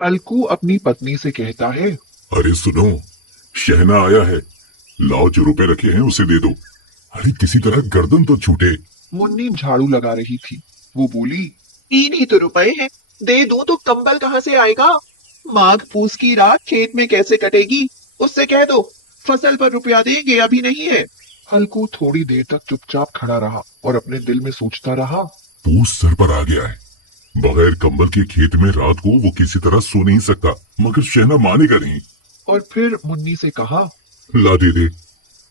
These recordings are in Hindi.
हल्कू अपनी पत्नी से कहता है। अरे सुनो, शहना आया है। लाओ, जो रुपए रखे हैं उसे दे दो। अरे किसी तरह गर्दन तो छूटे। मुन्नी झाड़ू लगा रही थी। वो बोली। 3 ही तो रुपए हैं। दे दूं तो कंबल कहाँ से आएगा। माघ पूस की रात खेत में कैसे कटेगी। उससे कह दो फसल पर रुपया देंगे, अभी नहीं है। हल्कू थोड़ी देर तक चुपचाप खड़ा रहा और अपने दिल में सोचता रहा। पूस सर पर आ गया है। बगैर कंबल के खेत में रात को वो किसी तरह सो नहीं सकता, मगर शहना मानेगा नहीं। और फिर मुन्नी से कहा। ला दे दे,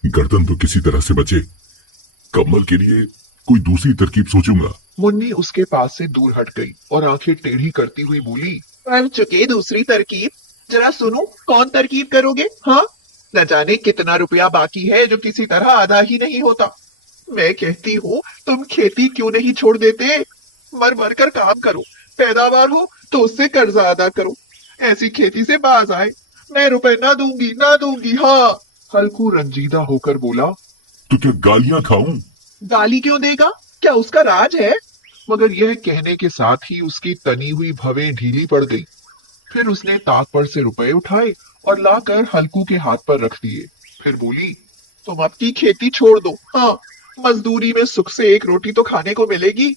गर्दन तो किसी तरह से बचे। कंबल के लिए कोई दूसरी तरकीब सोचूंगा। मुन्नी उसके पास से दूर हट गई और आंखें टेढ़ी करती हुई बोली। कर चुके दूसरी तरकीब। जरा सुनो कौन तरकीब करोगे। हाँ, न जाने कितना रुपया बाकी है जो किसी तरह आधा ही नहीं होता। मैं कहती हूँ तुम खेती क्यों नहीं छोड़ देते। मर मर कर काम करो, पैदावार हो तो उससे कर्जा अदा करो। ऐसी खेती से बाज आए। मैं रुपए ना दूंगी, ना दूंगी। हाँ। हल्कू रंजीदा होकर बोला। तो क्या गालियां खाऊं? गाली क्यों देगा, क्या उसका राज है। मगर यह कहने के साथ ही उसकी तनी हुई भवें ढीली पड़ गई। फिर उसने ताक पर से रुपए उठाए और लाकर हल्कू के हाथ पर रख दिए। फिर बोली। तुम अब की खेती छोड़ दो। हाँ, मजदूरी में सुख से एक रोटी तो खाने को मिलेगी,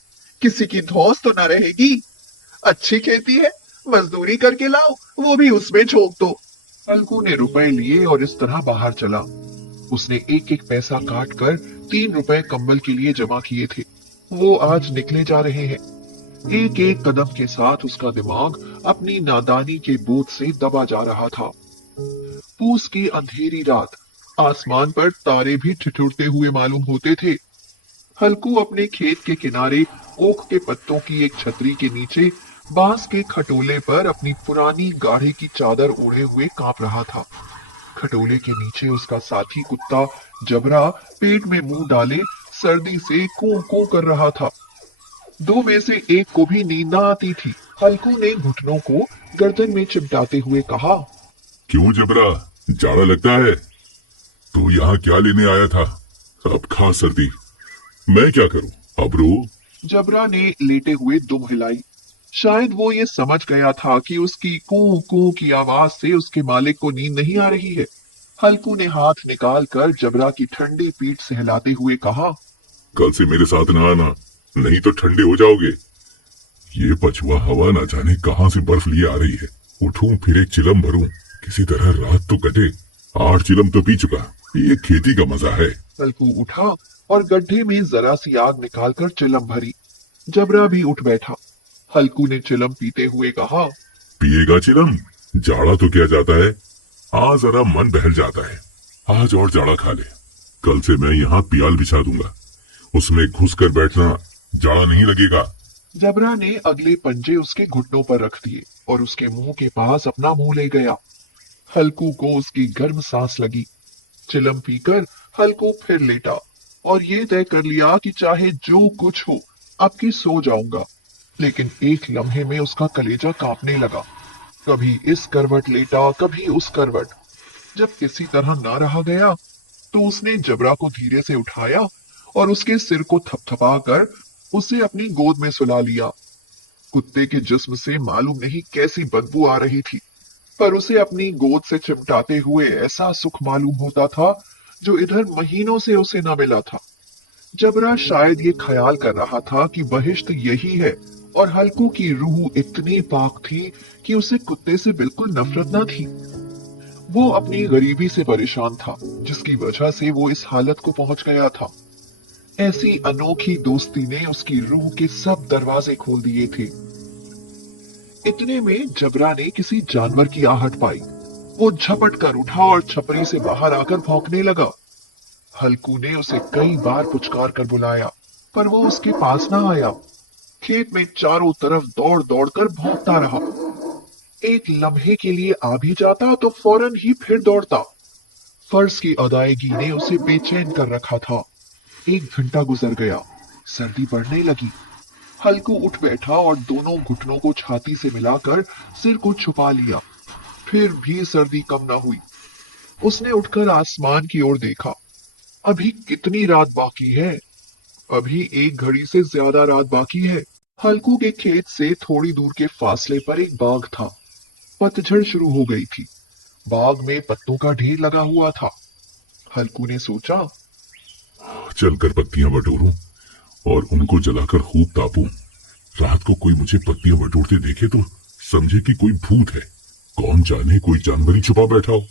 किसी की धौंस तो ना रहेगी। अच्छी खेती है, मजदूरी करके लाओ, वो भी उसमें झोंक दो। हल्कू ने रुपए लिए और इस तरह बाहर चला। उसने एक एक पैसा काट कर 3 रुपए कंबल के लिए जमा किए थे। वो आज निकले जा रहे हैं। एक एक कदम के साथ उसका दिमाग अपनी नादानी के बोझ से दबा जा रहा था। पूस की अंधेरी रात, आसमान पर तारे भी ठिठुरते हुए मालूम होते थे। हल्कू अपने खेत के किनारे ओक के पत्तों की एक छतरी के नीचे बांस के खटोले पर अपनी पुरानी गाढ़े की चादर ओढ़े हुए कांप रहा था। खटोले के नीचे उसका साथी कुत्ता जबरा पेट में मुंह डाले सर्दी से कू कू कर रहा था। दो में से एक को भी नींद न आती थी। हल्कू ने घुटनों को गर्दन में चिपटाते हुए कहा। क्यों जबरा, जाड़ा लगता है? तू यहाँ क्या लेने आया था? अब खा सर्दी, मैं क्या करूं? अब रो। जबरा ने लेटे हुए दुम हिलाई। शायद वो ये समझ गया था कि उसकी कू कू की आवाज से उसके मालिक को नींद नहीं आ रही है। हल्कू ने हाथ निकाल कर जबरा की ठंडी पीठ सहलाते हुए कहा। कल से मेरे साथ ना आना, नहीं तो ठंडे हो जाओगे। ये पछुआ हवा ना जाने कहां से बर्फ लिए आ रही है। उठूं फिर एक चिलम भरूं, किसी तरह रात तो कटे। 8 चिलम तो पी चुका, ये खेती का मजा है। हल्कू उठा और गड्ढे में जरा सी आग निकालकर चिलम भरी। जबरा भी उठ बैठा। हल्कू ने चिलम पीते हुए कहा। पिएगा चिलम? जाड़ा तो क्या जाता है, आज जरा मन बहल जाता है। आज और जाड़ा खा ले। कल से मैं यहाँ पियाल बिछा दूंगा, उसमें घुस कर बैठना, जाड़ा नहीं लगेगा। जबरा ने अगले पंजे उसके घुटनों पर रख दिए और उसके मुंह के पास अपना मुंह ले गया। हल्कू को उसकी गर्म सांस लगी। चिलम पीकर हल्कू फिर लेटा और ये तय कर लिया कि चाहे जो कुछ हो अब की सो जाऊंगा। लेकिन एक लम्हे में उसका कलेजा कांपने लगा। कभी इस करवट लेटा, कभी उस करवट। जब किसी तरह ना रहा गया तो उसने जबरा को धीरे से उठाया और उसके सिर को थपथपा कर उसे अपनी गोद में सुला लिया। कुत्ते के जिस्म से मालूम नहीं कैसी बदबू आ रही थी, पर उसे अपनी गोद से चिमटाते हुए ऐसा सुख मालूम होता था जो इधर महीनों से उसे न मिला था। जबरा शायद ये ख्याल कर रहा था कि बहिश्त यही है, और हल्कू की रूह इतनी पाक थी कि उसे कुत्ते से बिल्कुल नफरत न थी। वो अपनी गरीबी से परेशान था, जिसकी वजह से वो इस हालत को पहुंच गया था। ऐसी अनोखी दोस्ती ने उसकी रूह के सब दरवाजे खोल दिए थे। इतने में जबरा ने किसी जानवर की आहट पाई। वो झपट कर उठा और छपरी से बाहर आकर भौंकने लगा। हल्कू ने उसे कई बार पुचकार कर बुलाया, पर वो उसके पास ना आया। खेत में चारों तरफ दौड़ दौड़ कर भौंकता रहा। एक लम्हे के लिए आ भी जाता तो फौरन ही फिर दौड़ता। फर्ज की अदायगी ने उसे बेचैन कर रखा था। 1 घंटा गुजर गया। सर्दी बढ़ने लगी। हल्कू उठ बैठा और दोनों घुटनों को छाती से मिलाकर सिर को छुपा लिया। फिर भी सर्दी कम न हुई। उसने उठकर आसमान की ओर देखा। अभी कितनी रात बाकी है? अभी 1 घड़ी से ज्यादा रात बाकी है। हल्कू के खेत से थोड़ी दूर के फासले पर एक बाग था। पतझड़ शुरू हो गई थी। बाग में पत्तों का ढेर लगा हुआ था। हल्कू ने सोचा, चलकर पत्तियां बटोरूं और उनको जलाकर खूब तापूं। रात को कोई मुझे पत्तियां बटोरते देखे तो समझे कि कोई भूत है। कौन जाने कोई जानवर ही छुपा बैठा हो।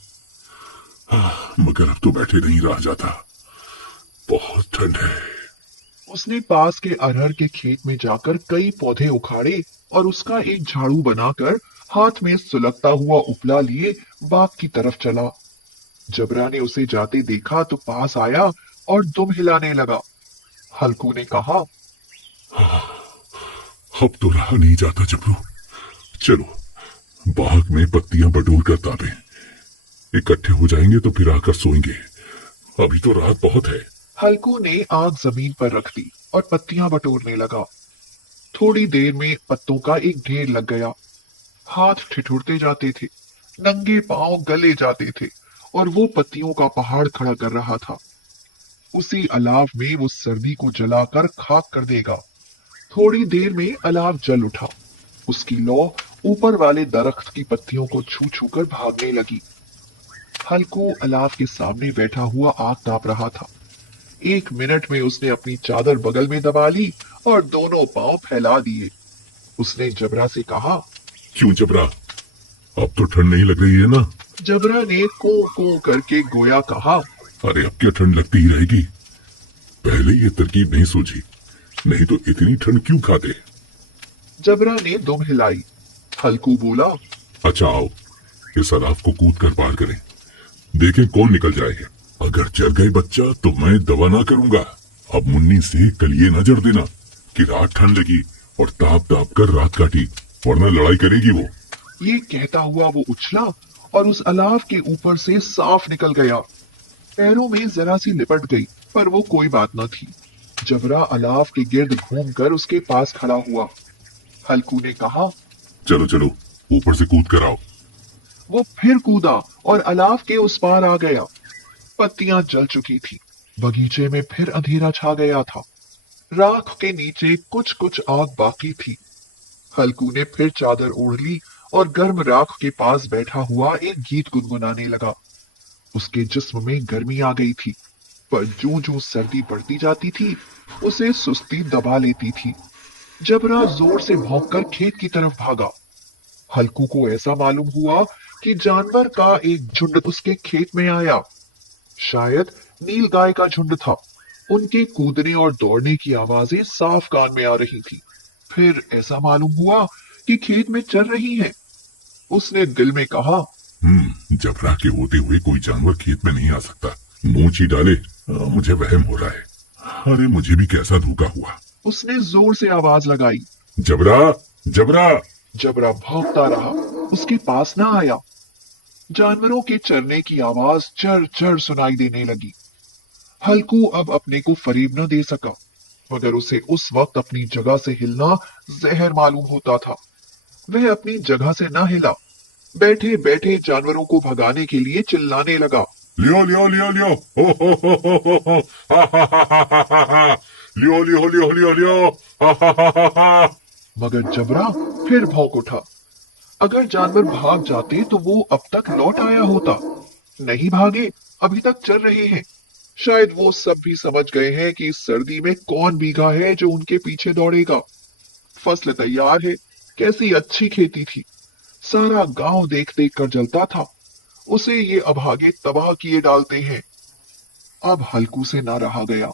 मगर अब तो बैठे नहीं रहा जाता, बहुत ठंड है। उसने पास के अरहर के खेत में जाकर कई पौधे उखाड़े और उसका एक झाड़ू बनाकर हाथ में सुलगता हुआ उपला लिए बाग की तरफ चला। जबरा ने उसे जाते देखा तो पास आया और दुम हिलाने लगा। हल्कू ने कहा, अब तो रहा नहीं जाता जबरू। चलो बाग में पत्तियां बटोर कर तापें। इकट्ठे हो जाएंगे तो फिर आकर सोएंगे। अभी तो रात बहुत है। हल्कू ने आग जमीन पर रख दी और पत्तियां बटोरने लगा। थोड़ी देर में पत्तों का एक ढेर लग गया। हाथ ठिठुरते जाते थे, नंगे पांव गले जाते थे और वो पत्तियों का पहाड़ खड़ा कर रहा था। उसी अलाव में वो सर्दी को जलाकर खाक कर देगा। थोड़ी देर में अलाव जल उठा। उसकी लौ ऊपर वाले दरख्त की पत्तियों को छू छू कर भागने लगी। हल्कू अलाव के सामने बैठा हुआ आग ताप रहा था। 1 मिनट में उसने अपनी चादर बगल में दबा ली और दोनों पांव फैला दिए। उसने जबरा से कहा, क्यों जबरा, अब तो ठंड नहीं लग रही है ना? जबरा ने को करके गोया कहा, अरे अब क्या ठंड लगती ही रहेगी। पहले ये तरकीब नहीं सोची, नहीं तो इतनी ठंड क्यों खाते। जबरा ने दुम हिलाई। हल्कू बोला, अच्छा आओ इस अलाव को कूद कर पार करें, देखें कौन निकल जाए। अगर जल गए बच्चा तो मैं दवा ना करूंगा। अब मुन्नी से कल ये न जड़ देना कि रात ठंड लगी और ताप ताप कर रात काटी, वरना लड़ाई करेगी वो। ये कहता हुआ वो उछला और उस अलाव के ऊपर से साफ निकल गया। पैरों में जरा सी लिपट गई, पर वो कोई बात न थी। जबरा अलाव के गिर्द घूमकर उसके पास खड़ा हुआ। हल्कू ने कहा, चलो चलो ऊपर से कूद कर आओ। वो फिर कूदा और अलाव के उस पार आ गया। पत्तियां जल चुकी थी। बगीचे में फिर अंधेरा छा गया था। राख के नीचे कुछ कुछ आग बाकी थी। हल्कू ने फिर चादर ओढ़ ली और गर्म राख के पास बैठा हुआ एक गीत गुनगुनाने लगा। उसके जिस्म में गर्मी आ गई थी, पर जो जो सर्दी बढ़ती जाती थी उसे सुस्ती दबा लेती थी। जबरा जोर से भौंककर खेत की तरफ भागा। हल्कू को ऐसा मालूम हुआ कि जानवर का एक झुंड उसके खेत में आया। शायद नील गाय का झुंड था। उनके कूदने और दौड़ने की आवाजें साफ कान में आ रही थी। फिर ऐसा मालूम हुआ कि खेत में चर रही हैं। उसने दिल में कहा, जबरा के होते हुए कोई जानवर खेत में नहीं आ सकता। मूंछ ही डाले, मुझे वहम हो रहा है। अरे मुझे भी कैसा धोखा हुआ। उसने जोर से आवाज लगाई, जबरा जबरा। जबरा भौंकता रहा, उसके पास ना आया। जानवरों के चरने की आवाज चर चर सुनाई देने लगी। हल्कू अब अपने को फरेब न दे सका, मगर उसे उस वक्त अपनी जगह से हिलना जहर मालूम होता था। वह अपनी जगह से न हिला। बैठे बैठे जानवरों को भगाने के लिए चिल्लाने लगा, लियो लियो लियो लियो, हो, हा हा हा हा हा हा हा, लियो लियो लियो लियो लियो, हा हा हा हा हा। मगर जबरा फिर भौंक उठा। अगर जानवर भाग जाते तो वो अब तक लौट आया होता। नहीं भागे, अभी तक चल रहे हैं। शायद वो सब भी समझ गए हैं कि इस सर्दी में कौन भीगा है जो उनके पीछे दौड़ेगा। फसल तैयार है, कैसी अच्छी खेती थी। सारा गांव देख देख कर जलता था। उसे ये अभागे तबाह किए डालते हैं। अब हल्कू से ना रहा गया।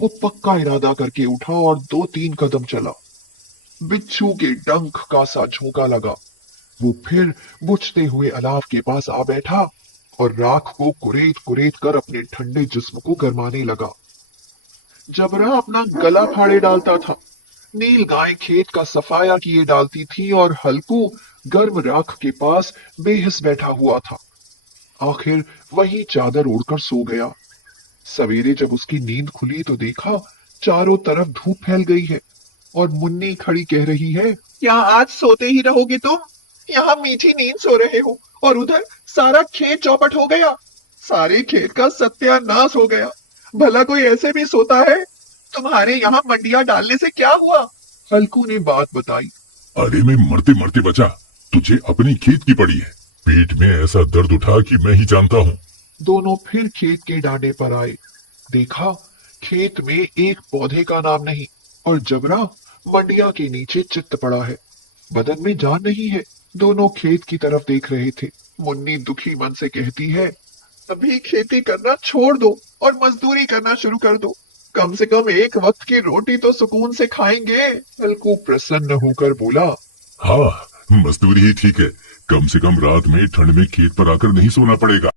वो पक्का इरादा करके उठा और 2-3 कदम चला। बिच्छू के डंक का सा झोंका लगा। वो फिर बुझते हुए अलाव के पास आ बैठा और राख को कुरेद कुरेद कर अपने ठंडे जिस्म को गरमाने लगा। जबरा अपना गला फाड़े डालता था। नील गाय खेत का सफाया किए डालती थी और हल्कू गर्म राख के पास बेहिस बैठा हुआ था। आखिर वही चादर ओढ़कर सो गया। सवेरे जब उसकी नींद खुली तो देखा चारों तरफ धूप फैल गई है और मुन्नी खड़ी कह रही है, यहाँ आज सोते ही रहोगे तुम? यहाँ मीठी नींद सो रहे हो और उधर सारा खेत चौपट हो गया। सारे खेत का सत्यानाश हो गया। भला कोई ऐसे भी सोता है? तुम्हारे यहाँ मंडिया डालने से क्या हुआ? हल्कू ने बात बताई। अरे मैं मरते मरते बचा, तुझे अपनी खेत की पड़ी है। पेट में ऐसा दर्द उठा कि मैं ही जानता हूँ। दोनों फिर खेत के डांडे पर आए। देखा, खेत में एक पौधे का नाम नहीं, और जबरा मंडिया के नीचे चित्त पड़ा है। बदन में जान नहीं है। दोनों खेत की तरफ देख रहे थे। मुन्नी दुखी मन से कहती है, अभी खेती करना छोड़ दो और मजदूरी करना शुरू कर दो। कम से कम एक वक्त की रोटी तो सुकून से खाएंगे। हल्कू प्रसन्न होकर बोला, हाँ, मजदूरी ही ठीक है। कम से कम रात में ठंड में खेत पर आकर नहीं सोना पड़ेगा।